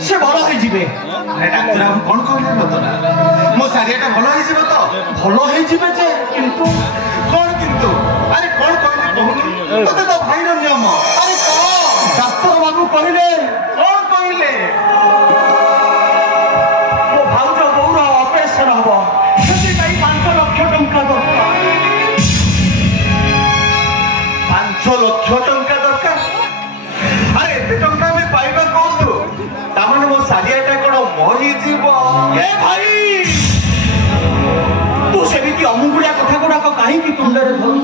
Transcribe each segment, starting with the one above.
से भल हो डाक्तर बाबू कौन कहले रतना मो सारियाटा भल हो तो भल हो किंतु कौन किंतु अरे कौन कहले कहूनी तो भाई नियम अरे डाक्तर बाबू कहले कौन कहले मो भाउज बौर ऑपरेशन हम से 5 लाख टंका दरकार 5 लाख टंका दरकार अरे एते टंका में पाइबा कोथु तामाने मो सारियाटा कोन मरी जीव ए भाई तू सेमिति अमुगुड़िया कथा गुड़ा कहीं की तुंडरे धरु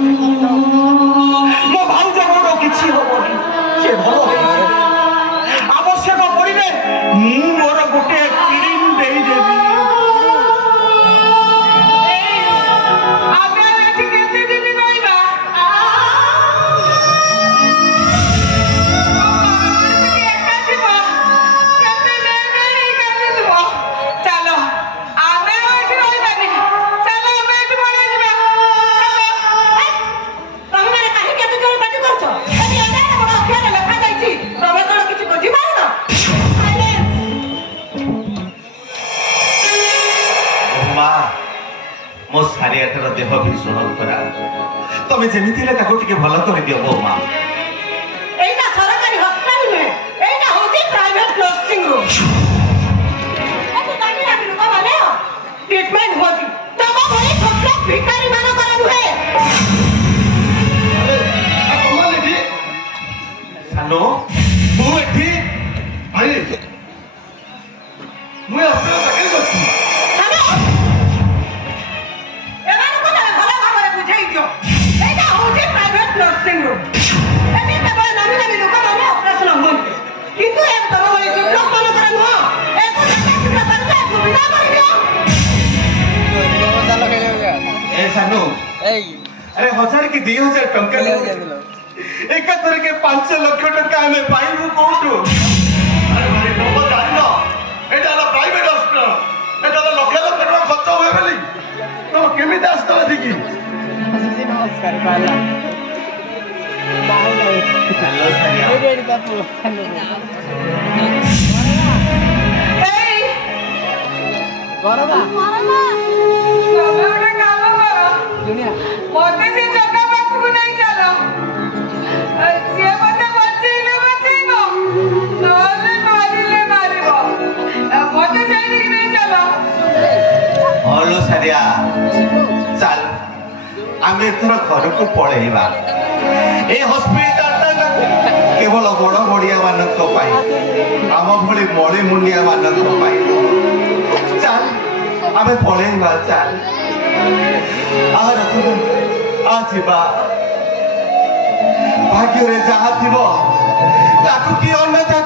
मो भाउज मोर किछि होबनी से भलो हे आवश्यक पड़िले मु मोर गोटे क्रीम देई देबी आबे एठी केते दिन रहिबा मो सारियाटर देह भीषण खरा तमें जमीती भल कर दियो बो माँ एटा सरकारी हॉस्पिटल में एटा होची प्राइवेट नर्सिंग रूम एतो दानी राखी लोक माने ट्रीटमेंट होची तब भली छोट भिखारी मान कर रुहे अरे कौन एठी सानो तू एठी भाई मुई अपना सकल बच्ची नर्सिंग रूम एटी केवल नामी नामी लोक माने ऑपरेशन होन किंतु एक तब बली लोक मान कर न एक जगह बच्चा सुविधा कर दियो ए सानू अरे 1000 की 2000 टंका ले एक तरह के 5 लाख टंका हमें पाइबु कोठु अरे भाई बाबा जानो एटा प्राइवेट हॉस्पिटल एटा लाख लाख टका खर्च होय बोली तो केमी दास तो दिकी नमस्कार बाला हेलो सारिया रेडी बापू हेलो ए गरबा सबरे काम करो दुनिया मोते से जगह बापू को नहीं चलो से मते बचेले बचेगो नले मारिले मारिबो मोते से नहीं चलो हेलो सारिया चल आमे थोड़ा घर को पळेइबा ए हॉस्पिटल केवल बड़ बड़िया मानक पाई आम भली मणि मुंडिया मानक पाई चल आमे पळेइबा चल आर आजिबा भाग्य रे जहा थिबो ताकू की अन्यथा